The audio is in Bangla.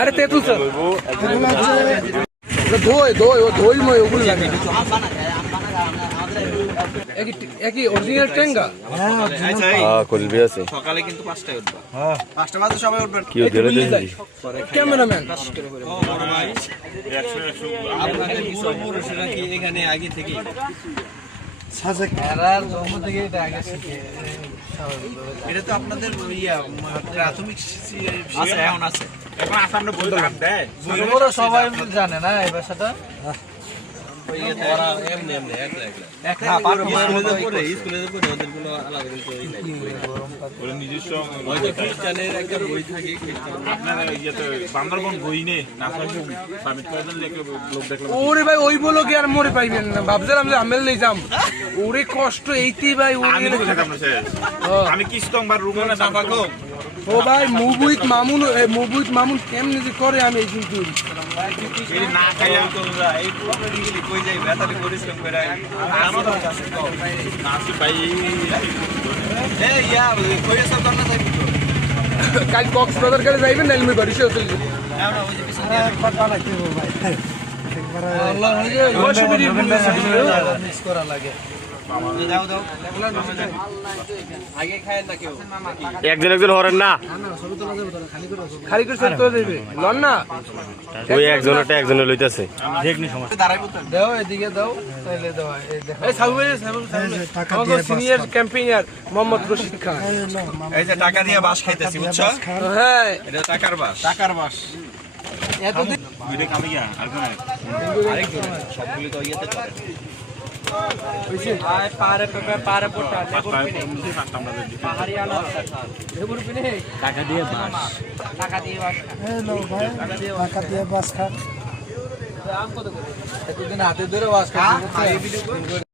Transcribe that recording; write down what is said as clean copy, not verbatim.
আরে তেঁতুল স্যার দই দই ও দই ময় ওগুলো লাগে একই অরিজিনাল টেঙ্গা কলবি আছে সকালে কিন্তু 5টায় উঠবা হ্যাঁ 5টা বাজে সবাই উঠবেন কি দিলে দিই ক্যামেরাম্যান আপনাদের পুরোপুরুষরা কি এখানে আগে থেকে সাজে খেলার জন্ম থেকে এটা আগে শিখে এটা তো আপনাদের প্রাথমিক আছে এখন আছে এখন আমরা বই দাম দেয় বড় সবাই জানে না এই ভাষাটা ওরে ভাই ওই বলো কি আর মরে পাইবেন না ভাবছিলাম যে আমেল লই যাম ওরে কষ্ট এইতি ভাই আমি কি স্তম্বার রুমে না পাকো ও ভাই মুভিত মামুন কেমনে যে করে আমি এই কিন্তু এই না খাইয়া তো এই প্রবলেম গিলি কই যাই বেতালি পরিশ্রম করে আমাদের কাছে তো নাসি ভাই এই ইয়া কইয়া সব করনা যাই কাল কক্সবাজার গেলে যাইবেন না এলমি বাড়ি চলে যাবে না না ওই যে পিছনে একবার লাগতে ভাই একবার আল্লাহ হয়ে যায় অসুবিধা মিস করা লাগে দাও দাও আগে খায় না কেউ একজন একজন হরেন না খালি করে সব তো দেবে লন না ওই একজনটা একজনে লইতাছে দেখনি সমস্যা দাঁড়াইবো তো দাও এদিকে দাও তাইলে দাও এই দেখো এই সাবু আমাদের সিনিয়র ক্যাম্পেইনার মোহাম্মদ রশিদ খান এই যে টাকা দিয়ে বাস খাইতেছি বুঝছো হ্যাঁ এটা টাকার বাস এতদিন ভিডিও কামে গিয়া আরেকজন সবগুলি তো ইয়েতে করে টাকা দিয়ে বাস খা এতদিন হাতে ধরে বাস খা